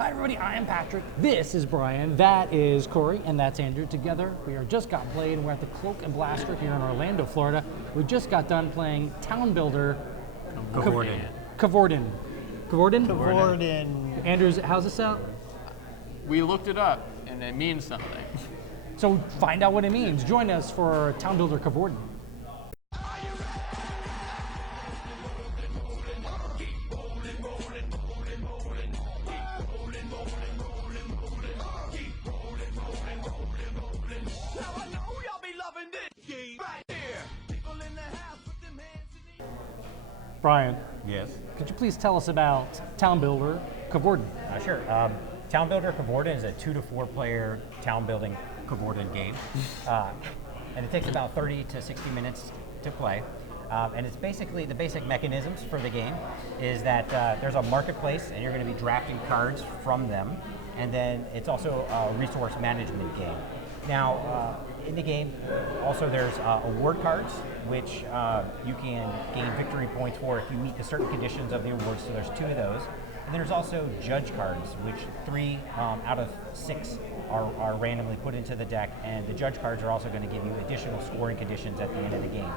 Hi everybody, I am Patrick. This is Brian. That is Cory, and that's Andrew. Together, we are just got played, and we're at the Cloak and Blaster here in Orlando, Florida. We just got done playing Town Builder. Coevorden. Coevorden. Andrew, how's this sound? We looked it up, and it means something. So find out what it means. Join us for Town Builder Coevorden. Brian. Yes. Could you please tell us about Town Builder Coevorden? Sure. Town Builder Coevorden is a 2 to 4 player town building Coevorden game. And it takes about 30 to 60 minutes to play. And it's basically, the basic mechanisms for the game is that there's a marketplace and you're going to be drafting cards from them. And then it's also a resource management game. Now, in the game, also there's award cards, which you can gain victory points for if you meet the certain conditions of the awards, so there's 2 of those. And there's also judge cards, which 3 out of 6 are randomly put into the deck, and the judge cards are also going to give you additional scoring conditions at the end of the game.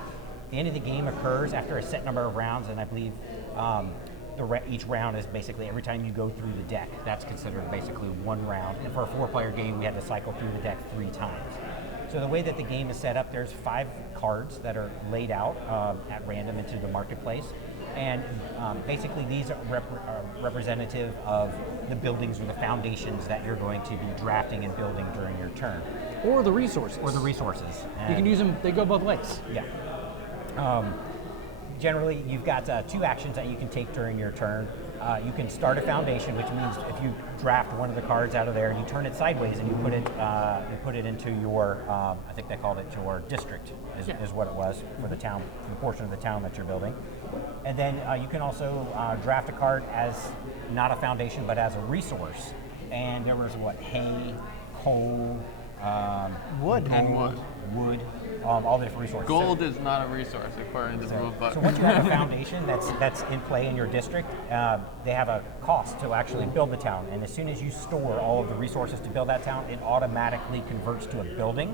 The end of the game occurs after a set number of rounds, and I believe each round is basically every time you go through the deck. That's considered basically 1 round. And for a 4-player game, we had to cycle through the deck 3 times. So the way that the game is set up, there's 5 cards that are laid out at random into the marketplace. And basically these are representative of the buildings or the foundations that you're going to be drafting and building during your turn. Or the resources. And you can use them, they go both ways. Yeah. Generally, you've got 2 actions that you can take during your turn. You can start a foundation, which means if you draft one of the cards out of there, you turn it sideways and you put it into your, I think they called it your district, is what it was for the town, the portion of the town that you're building. And then you can also draft a card as not a foundation, but as a resource. And there was hay, coal, wood, all the different resources. Gold is not a resource according to the rule book. So once you have a foundation that's in play in your district, they have a cost to actually build the town. And as soon as you store all of the resources to build that town, it automatically converts to a building,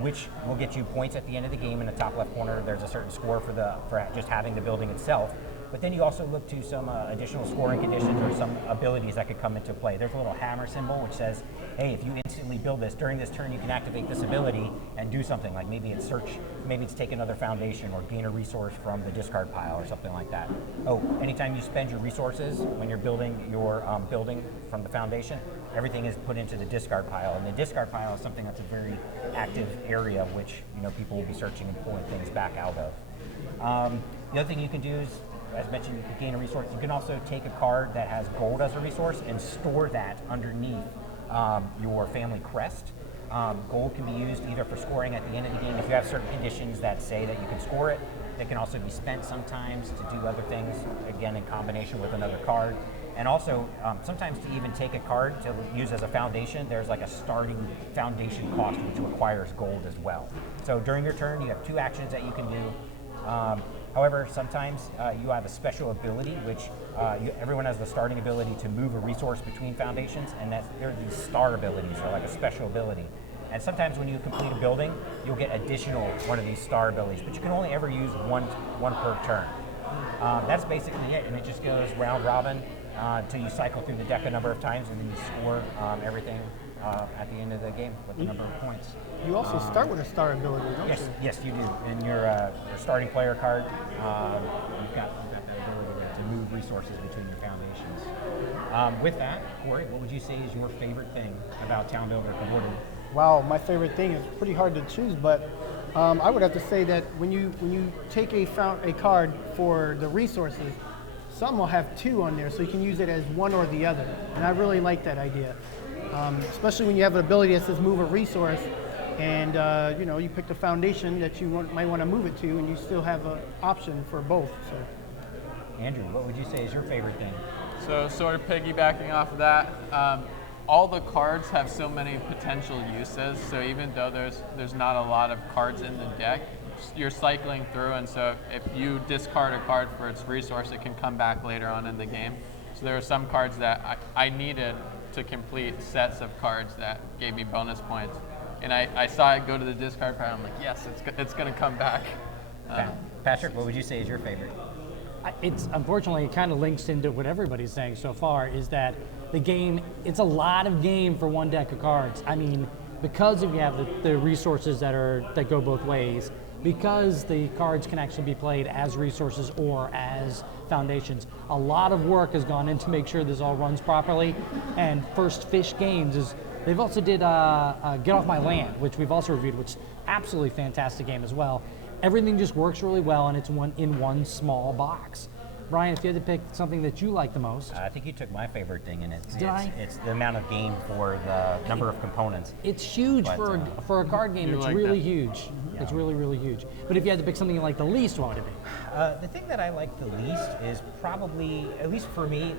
which will get you points at the end of the game. In the top left corner, there's a certain score for just having the building itself. But then you also look to some additional scoring conditions or some abilities that could come into play. There's a little hammer symbol which says, hey, if you instantly build this, during this turn you can activate this ability and do something, like maybe it's search, maybe it's take another foundation or gain a resource from the discard pile or something like that. Oh, anytime you spend your resources when you're building your building from the foundation, everything is put into the discard pile. And the discard pile is something that's a very active area which people will be searching and pulling things back out of. The other thing you can do is, as mentioned, you can gain a resource. You can also take a card that has gold as a resource and store that underneath your family crest. Gold can be used either for scoring at the end of the game. If you have certain conditions that say that you can score it, they can also be spent sometimes to do other things, again in combination with another card. And also, sometimes to even take a card to use as a foundation, there's like a starting foundation cost which requires gold as well. So during your turn, you have 2 actions that you can do. However, sometimes you have a special ability, which everyone has the starting ability to move a resource between foundations, and there are these star abilities, or like a special ability. And sometimes when you complete a building, you'll get additional one of these star abilities, but you can only ever use one per turn. That's basically it, and it just goes round robin until you cycle through the deck a number of times, and then you score everything at the end of the game with the number of points. You also start with a star ability, don't you? Yes, you do. In your starting player card, you've got that ability to move resources between your foundations. With that, Cory, what would you say is your favorite thing about Town Builder Coevorden? Wow, my favorite thing is pretty hard to choose, but I would have to say that when you take a card for the resources, some will have 2 on there, so you can use it as one or the other. And I really like that idea, especially when you have an ability that says move a resource, and you pick the foundation that you might want to move it to, and you still have an option for both. So, Andrew, what would you say is your favorite thing? So sort of piggybacking off of that, all the cards have so many potential uses. So even though there's not a lot of cards in the deck, you're cycling through, and so if you discard a card for its resource, it can come back later on in the game. So there were some cards that I needed to complete sets of cards that gave me bonus points. And I saw it go to the discard pile. I'm like, yes, it's going to come back. Patrick, what would you say is your favorite? It's unfortunately, it kind of links into what everybody's saying so far, is that the game, it's a lot of game for one deck of cards. I mean, because if you have the resources that go both ways, because the cards can actually be played as resources or as foundations, a lot of work has gone in to make sure this all runs properly. And First Fish Games they've also did Get Off My Land, which we've also reviewed, which is absolutely fantastic game as well. Everything just works really well, and it's in one small box. Brian, if you had to pick something that you like the most. I think you took my favorite thing, and it's the amount of game for the number of components. It's huge for a card game. It's like really that. huge. Yeah. It's really, really huge. But if you had to pick something you like the least, what would it be? The thing that I like the least is probably, at least for me,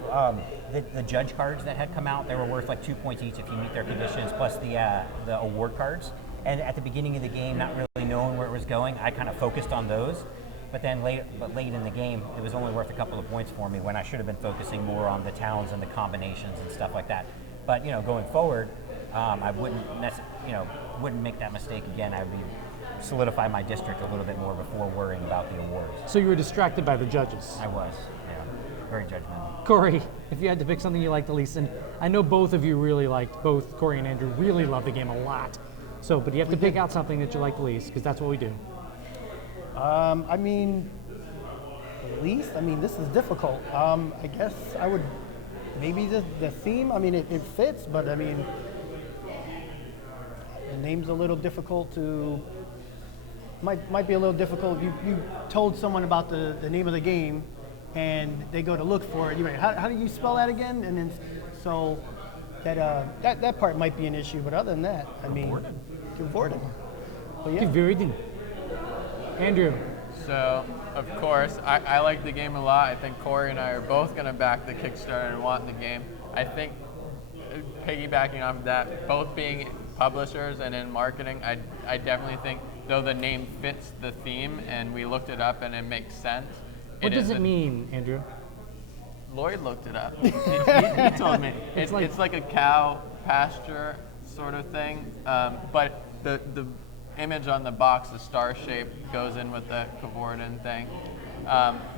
the judge cards that had come out. They were worth like 2 points each if you meet their conditions, plus the award cards. And at the beginning of the game, not really knowing where it was going, I kind of focused on those. But then late in the game, it was only worth a couple of points for me when I should have been focusing more on the towns and the combinations and stuff like that. But going forward, I wouldn't make that mistake again. I would solidify my district a little bit more before worrying about the awards. So you were distracted by the judges. I was, yeah, very judgmental. Corey, if you had to pick something you liked the least, and I know both of you really liked, both Corey and Andrew really loved the game a lot. So, but you have to pick out something that you like the least, because that's what we do. I mean, the least. I mean, this is difficult. I guess I would maybe the theme. I mean, it fits, but I mean, the name's a little difficult to. Might be a little difficult. You told someone about the name of the game, and they go to look for it. You're like, how do you spell that again? And then so that part might be an issue. But other than that, I mean, Coevorden. Well, yeah. Coevorden. Andrew. So, of course, I like the game a lot. I think Corey and I are both going to back the Kickstarter and want the game. I think, piggybacking off of that, both being publishers and in marketing, I definitely think, though the name fits the theme and we looked it up and it makes sense. What does it mean, Andrew? Lloyd looked it up. He told me. It's like a cow pasture sort of thing, but the image on the box, the star shape, goes in with the Coevorden thing.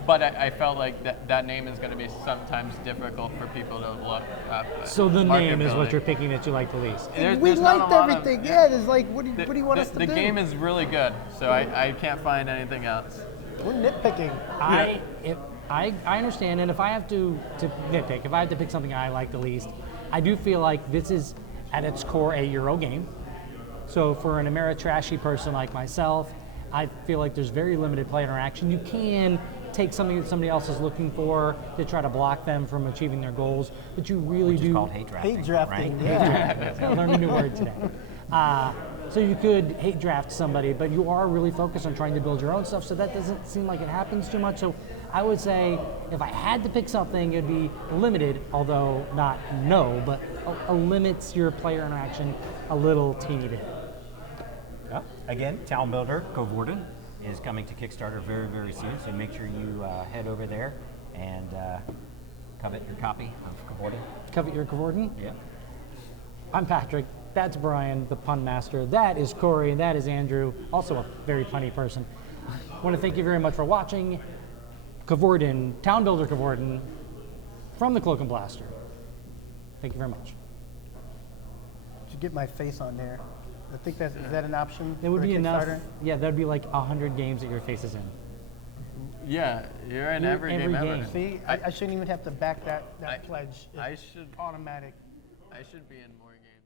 But I felt like that name is going to be sometimes difficult for people to look up. So the name is what you're picking that you like the least. We liked everything. It's like, what do you want us to do? The game is really good, so I can't find anything else. We're nitpicking. I understand, and if I have to nitpick, if I have to pick something I like the least, I do feel like this is, at its core, a Euro game. So for an Ameritrashy person like myself, I feel like there's very limited play interaction. You can take something that somebody else is looking for to try to block them from achieving their goals, but you really Which do. is called hate drafting. Hate drafting, right? yeah. I learned a new word today. So you could hate draft somebody, but you are really focused on trying to build your own stuff, so that doesn't seem like it happens too much. So I would say if I had to pick something, it'd be limited, although not no, but limits your player interaction a little teeny bit. Yeah. Again, Town Builder Coevorden is coming to Kickstarter very, very soon, so make sure you head over there and covet your copy of Coevorden. Covet your Coevorden? Yeah. I'm Patrick. That's Brian, the pun master. That is Corey, and that is Andrew, also a very punny person. I want to thank you very much for watching Coevorden, Town Builder Coevorden, from the Cloak and Blaster. Thank you very much. Should get my face on there. I think is that an option? It would for be a enough. Kickstarter? Yeah, that'd be like 100 games that your face is in. Yeah, you're in every game ever. See, I shouldn't even have to back that pledge. I It's should automatic. I should be in more games.